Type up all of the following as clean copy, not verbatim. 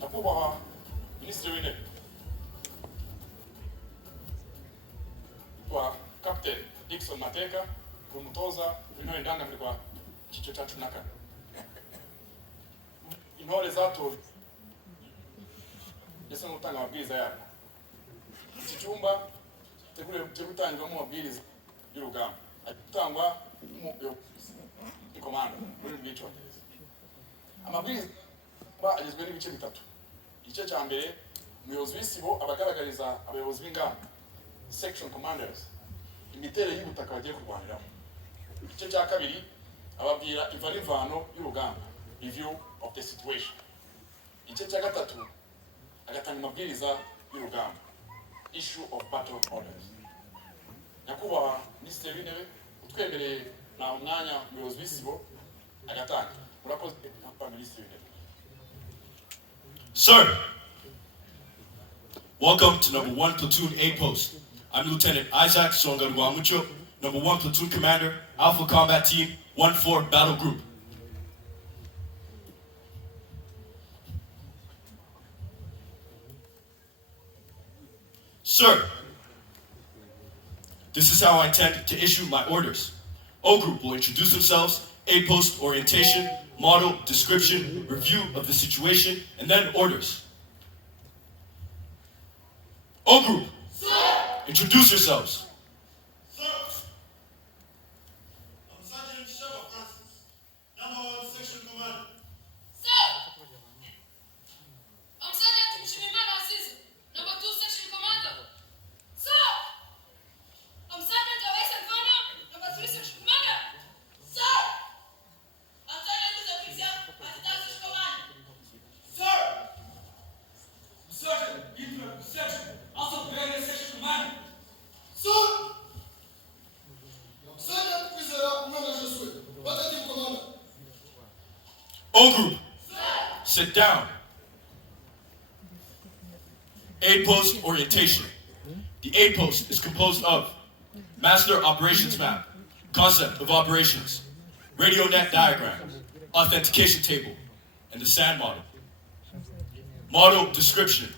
Nyakubahwa Minisitiri w'Intebe kwa Captain Dickson Mateka ku mutoza w'intore ndangamirwa cyiciro cya 14 intore zatojwe ndetse no gutanga amabwiriza yabo. Iki cyumba teguriwe gutangirwamo amabwiriza y'urugamba atangwa mu komanda muri rw'icyongereza. Amabwiriza agizwe n'ibice bitatu. Igice cya mbere, umuyobozi w'isibo abagaragariza abayobozi b'ingamba section commanders imiterere y'ubutaka bagiye kurwaniraho. Igice cya kabiri, ababwira iva n'imvano y'urugamba review of the situation. Igice cya gatatu, agatanga amabwiriza y'urugamba issue of battle orders. Nyakubahwa Minisitiri w'Intebe utwemereye na umwanya umuyobozi w'isibo agatanga. Murakoze Nyakubahwa Minisitiri w'Intebe. Sir, welcome to number 1 Platoon A Post. I'm Lieutenant Isaac Songarwamucho, number 1 Platoon Commander, Alpha Combat Team, 1-4 Battle Group. Sir, this is how I intend to issue my orders. O Group will introduce themselves, A Post orientation, model, description, review of the situation, and then orders. O Group, sir. Introduce yourselves. Sir, I'm Sergeant Sheva Francis, number 1 Section Commander. Sir, I'm Sergeant Mshimimana Azizi, number 2 Section Commander. Sir, I'm Sergeant Awais Alvana, number 3 Section Commander. Sir, I'm Sergeant Muzafizia, Section Commander. Sir, I'm Sergeant Gidra Section, also Brigadier Section Commander. Sir, I'm Sergeant Kwizera Umwana, Battalion Commander. O Group, sit down. A Post orientation. The A Post is composed of Master Operations Map, Concept of Operations, Radio Net Diagram, Authentication Table, and the SAND Model. Model description.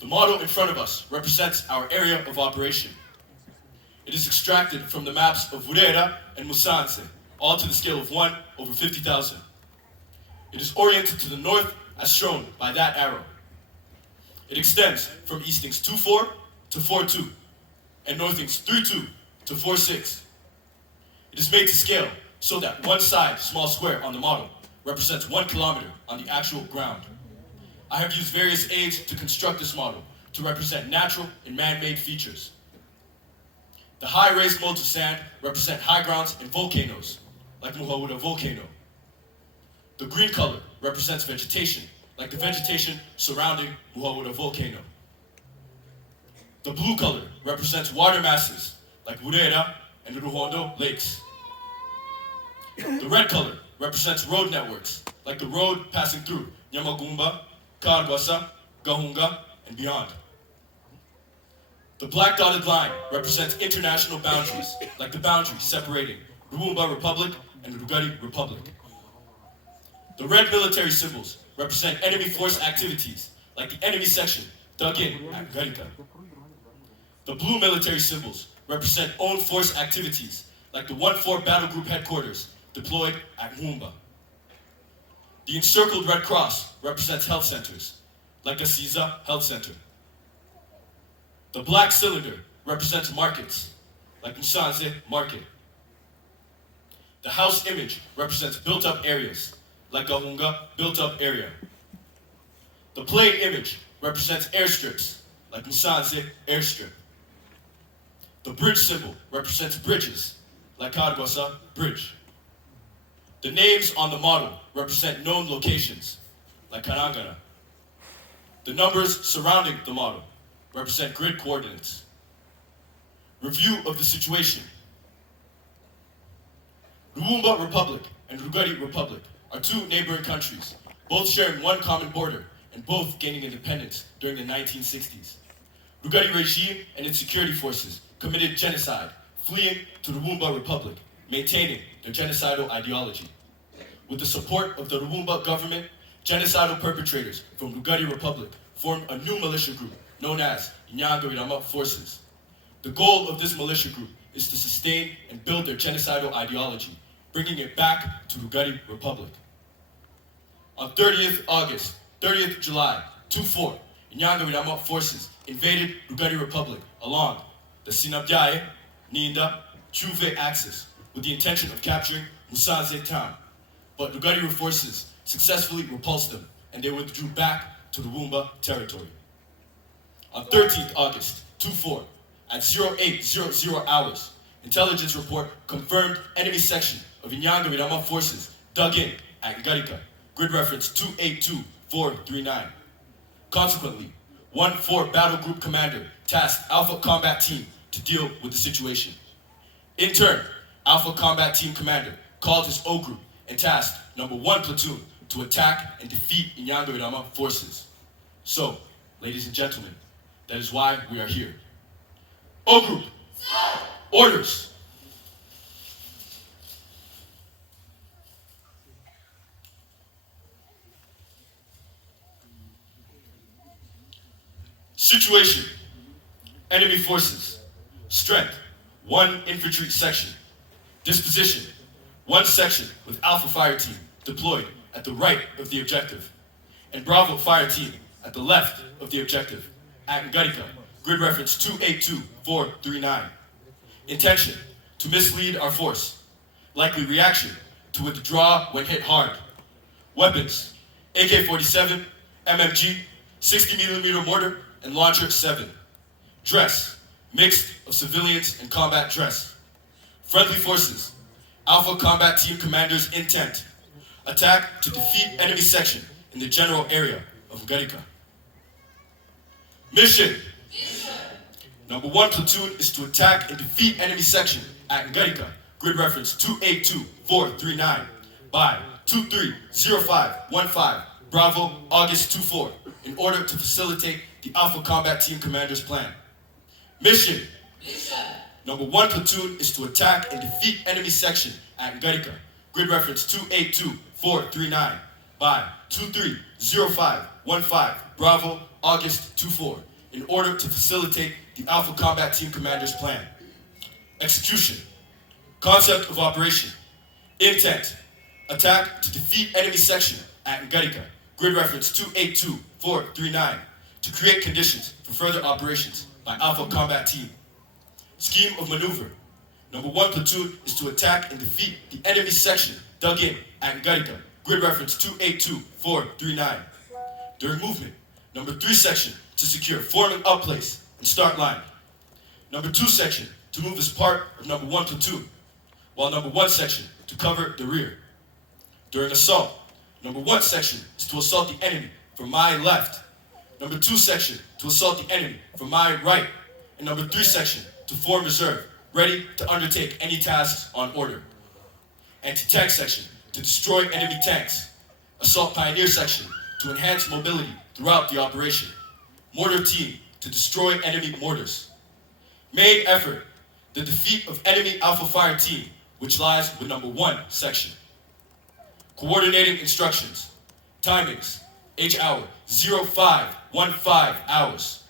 The model in front of us represents our area of operation. It is extracted from the maps of Burera and Musanze, all to the scale of 1/50,000. It is oriented to the north as shown by that arrow. It extends from eastings 2-4 to 4-2, and northings 3-2 to 4-6. It is made to scale so that one side, small square on the model, represents 1 kilometer on the actual ground. I have used various aids to construct this model to represent natural and man-made features. The high raised modes of sand represent high grounds and volcanoes, like Muhawuda volcano. The green color represents vegetation, like the vegetation surrounding Muhawuda volcano. The blue color represents water masses, like Burera and Ruhondo lakes. The red color represents road networks, like the road passing through Nyamagumba, Karwasa, Gahunga, and beyond. The black dotted line represents international boundaries, like the boundary separating Ruumba Republic and Rugari Republic. The red military symbols represent enemy force activities, like the enemy section dug in at Garika. The blue military symbols represent own force activities, like the 1-4 Battle Group headquarters deployed at Nkumba. The encircled red cross represents health centers, like Asiza Health Center. The black cylinder represents markets, like Musanze Market. The house image represents built-up areas, like Gahunga built-up area. The plane image represents airstrips, like Musanze Airstrip. The bridge symbol represents bridges, like Karwasa Bridge. The names on the model represent known locations, like Karangara. The numbers surrounding the model represent grid coordinates. Review of the situation. Umva Republic and Rugari Republic are two neighboring countries, both sharing one common border and both gaining independence during the 1960s. Rugari regime and its security forces committed genocide, fleeing to the Umva Republic, maintaining their genocidal ideology. With the support of the Umva government, genocidal perpetrators from Rugari Republic formed a new militia group known as Nyangarirama Forces. The goal of this militia group is to sustain and build their genocidal ideology, bringing it back to Rugari Republic. On 30th July 24, Nyangarirama Forces invaded Rugari Republic along the Sinabyaye, Ninda, Chuve axis with the intention of capturing Musanze town. But Rugari forces successfully repulsed them and they withdrew back to the Umva territory. On 13th August 24, at 0800 hours, intelligence report confirmed enemy section of Nyangarirama forces dug in at Ngarika, grid reference 282439. Consequently, 1-4 battle group commander tasked Alpha Combat Team to deal with the situation. In turn, Alpha Combat Team commander called his O group and tasked number 1 platoon to attack and defeat Nyangarirama forces. So, ladies and gentlemen, that is why we are here. O group, orders. Situation. Enemy forces. Strength, 1 infantry section. Disposition, 1 section with Alpha Fire Team deployed at the right of the objective, and Bravo Fire Team at the left of the objective, at Ngarika, grid reference 282439. Intention, to mislead our force. Likely reaction, to withdraw when hit hard. Weapons, AK-47, MMG, 60mm mortar, and launcher 7. Dress, mixed of civilians and combat dress. Friendly forces, Alpha Combat Team Commander's intent. Attack to defeat enemy section in the general area of Ngarika. Mission. Number 1 platoon is to attack and defeat enemy section at Ngarika, grid reference 282439, by 230515 Bravo August 24, in order to facilitate the Alpha Combat Team Commander's plan. Mission. Number 1 platoon is to attack and defeat enemy section at Ngarika, grid reference 282439, by 230515 Bravo August 24, in order to facilitate the Alpha Combat Team Commander's plan. Execution. Concept of operation. Intent. Attack to defeat enemy section at Ngarika, grid reference 282439, to create conditions for further operations by Alpha Combat Team. Scheme of maneuver. Number 1 platoon is to attack and defeat the enemy section dug in at Ngarika, grid reference 282439. During movement, number 3 section to secure forming up place and start line. Number 2 section to move as part of number 1 platoon, while number 1 section to cover the rear. During assault, number 1 section is to assault the enemy from my left, number 2 section to assault the enemy from my right, and number 3 section to form reserve, ready to undertake any tasks on order. Anti-tank section to destroy enemy tanks. Assault pioneer section to enhance mobility throughout the operation. Mortar team to destroy enemy mortars. Main effort, the defeat of enemy Alpha Fire Team, which lies with number 1 section. Coordinating instructions. Timings, H hour, 0515 hours.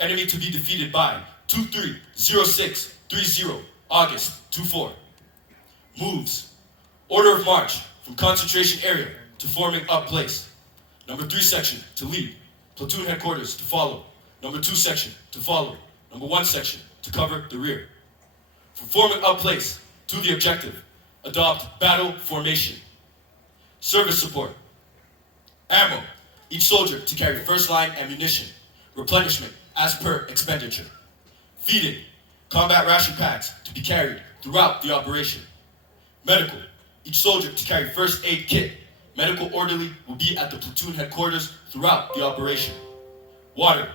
Enemy to be defeated by 230630 August 24. Moves. Order of march from concentration area to forming up place. Number 3 section to lead. Platoon headquarters to follow. Number 2 section to follow. Number 1 section to cover the rear. From forming up place to the objective, adopt battle formation. Service support. Ammo. Each soldier to carry first line ammunition. Replenishment as per expenditure. Feeding. Combat ration packs to be carried throughout the operation. Medical. Each soldier to carry first aid kit. Medical orderly will be at the platoon headquarters throughout the operation. Water.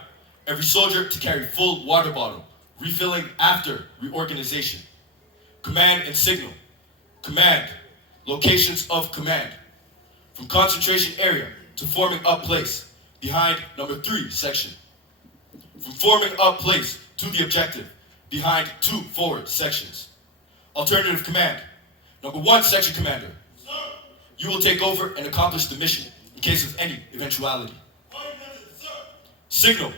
Every soldier to carry full water bottle, refilling after reorganization. Command and signal. Command. Locations of command. From concentration area to forming up place, behind number 3 section. From forming up place to the objective, behind 2 forward sections. Alternative command. Number 1 section commander. Sir. You will take over and accomplish the mission in case of any eventuality. Sir. Signal.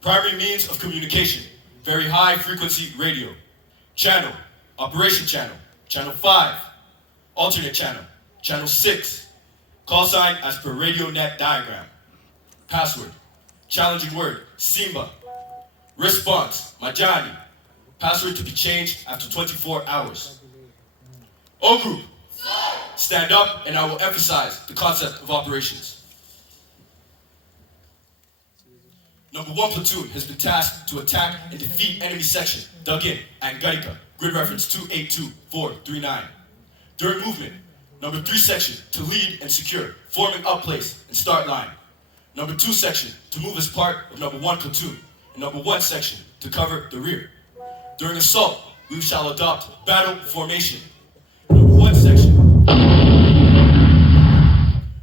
Primary means of communication. Very high frequency radio. Channel. Operation channel. Channel 5. Alternate channel. Channel 6. Call sign as per radio net diagram. Password. Challenging word. Simba. Response. Majani. Password to be changed after 24 hours. O group. Stand up and I will emphasize the concept of operations. Number 1 platoon has been tasked to attack and defeat enemy section dug in at Garika, grid reference 282439. During movement, number 3 section to lead and secure, forming up place and start line. Number 2 section to move as part of number 1 platoon, and number 1 section to cover the rear. During assault, we shall adopt battle formation. Number 1 section,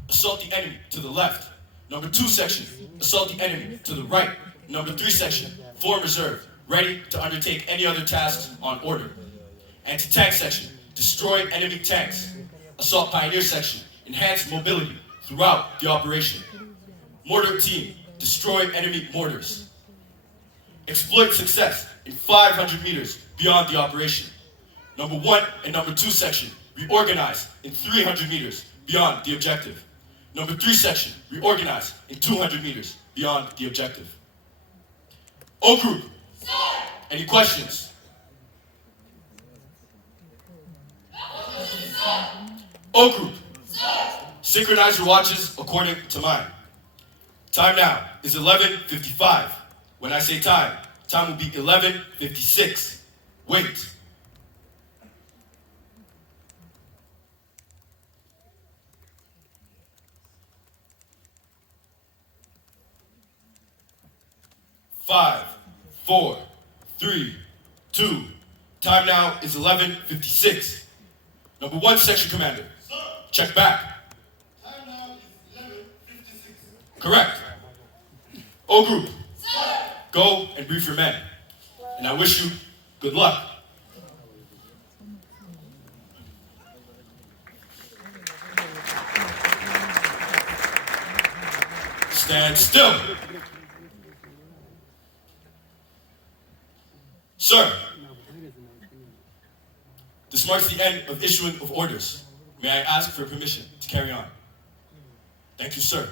assault the enemy to the left. Number 2 section, assault the enemy to the right. Number 3 section, form reserve, ready to undertake any other tasks on order. Anti-tank section, destroy enemy tanks. Assault pioneer section, enhance mobility throughout the operation. Mortar team, destroy enemy mortars. Exploit success in 500 meters beyond the operation. Number 1 and number 2 section, reorganize in 300 meters beyond the objective. Number 3 section, reorganize in 200 meters beyond the objective. O group, any questions? O group, synchronize your watches according to mine. Time now is 11:55. When I say time, time will be 11:56. Wait. Five, 4, 3, 2. Time now is 11:56. Number 1 section commander. Sir. Check back. Time now is 11:56. Correct. O group. Go and brief your men. And I wish you good luck. Stand still. Sir, this marks the end of issuing of orders. May I ask for permission to carry on? Thank you, sir.